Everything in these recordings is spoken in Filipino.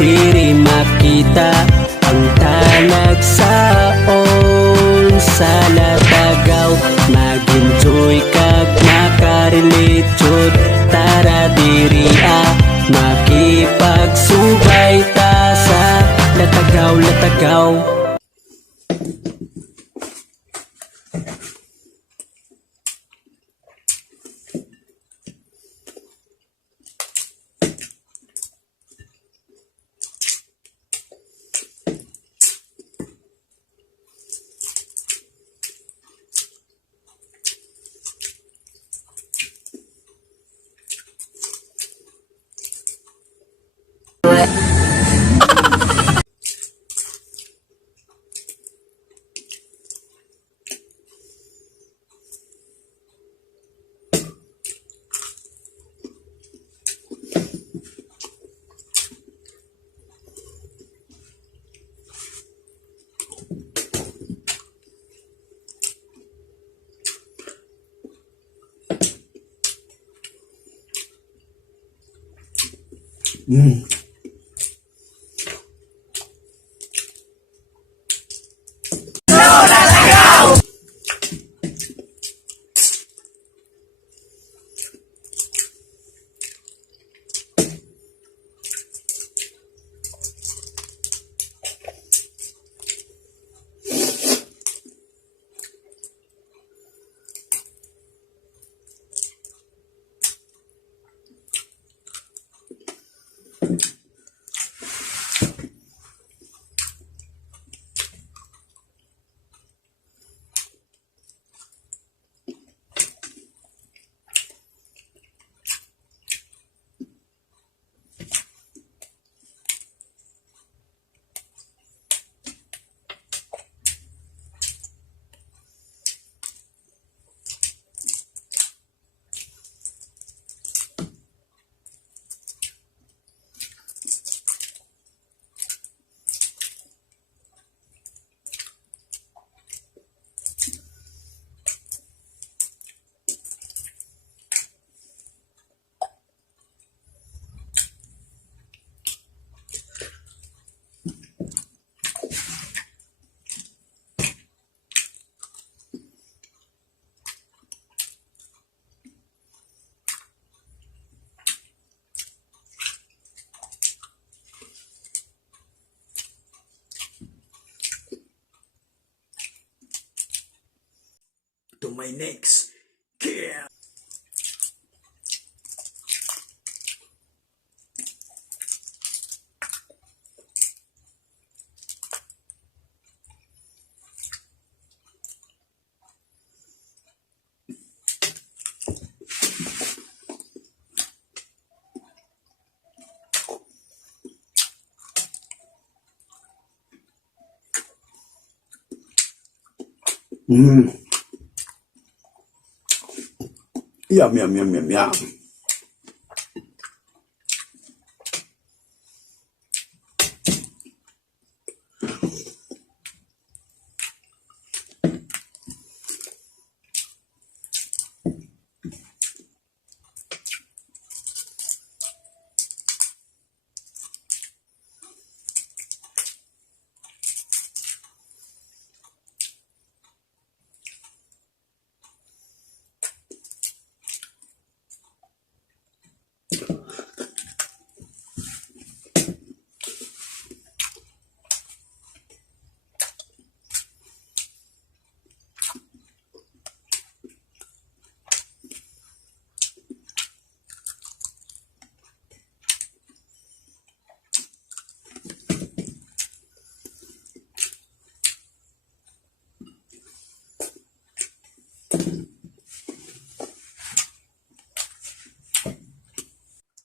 diri makita ang talagsaon sa Latagaw. Mag-enjoy kag makarelate jud, tara diri makipagsubay ta sa Latagaw, Latagaw. To my next kill. Yum, yum, yum, yum, yum.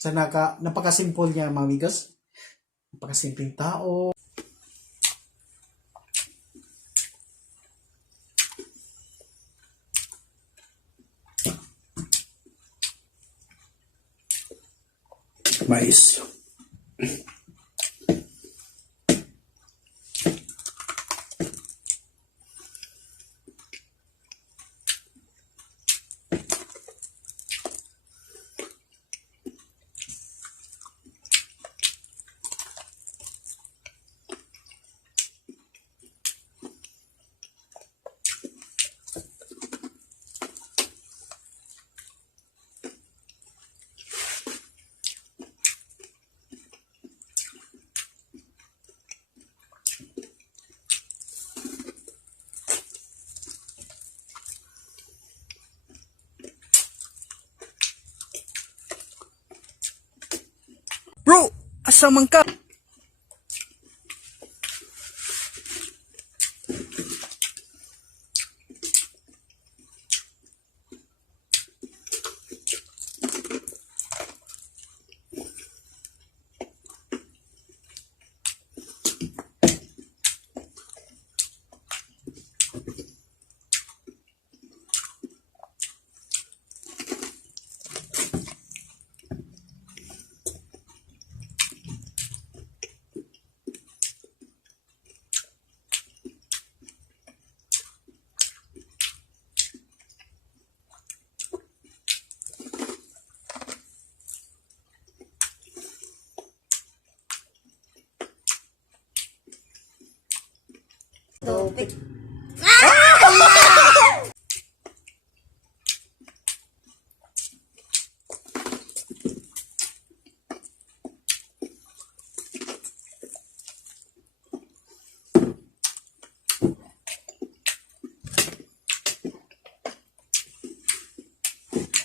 Sa napakasimple niya mga amigos. Napakasimpleng tao. Mais. asa man ka?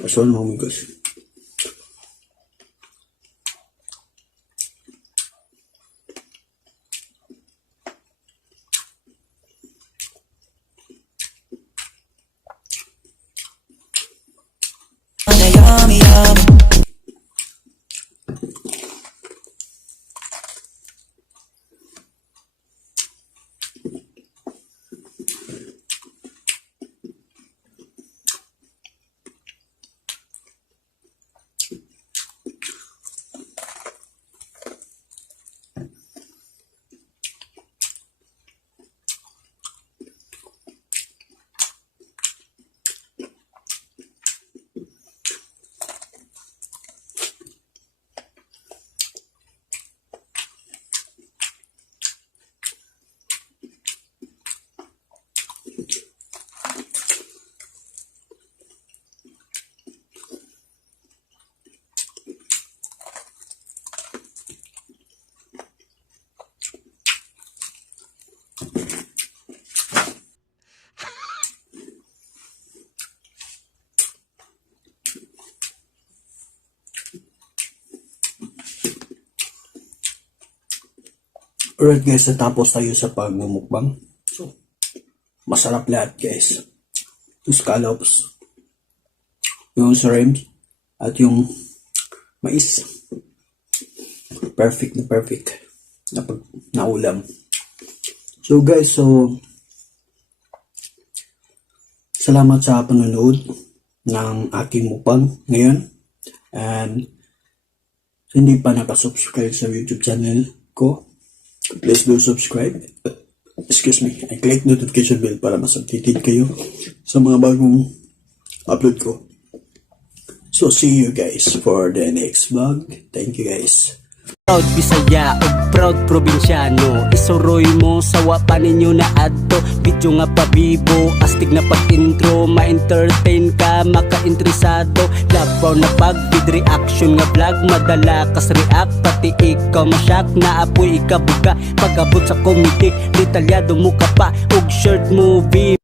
Asan mo, amigos? Alright guys, natapos tayo sa pagmumukbang. So, masarap lahat guys. Yung scallops, yung shrimp, at yung mais. Perfect na perfect na naulam. So guys, salamat sa panonood ng aking mukbang ngayon. And hindi pa nakasubscribe sa YouTube channel ko, please do subscribe. Excuse me, and click notification bell para mas updated kayo sa mga bagong upload ko. So see you guys for the next vlog. Thank you guys. Proud Bisaya ug proud probinsyano, isuroy mo sawa pa ninyo na adto. Video nga pabibo, astig na pag-intro, ma-entertain ka, maka-interesado. Labaw na pag-vid reaction nga vlog, madala kas react, pati ikaw masyak na apoy ikabuka. Pag-abot sa comedy, detalyado mo ka pa, ug short movie.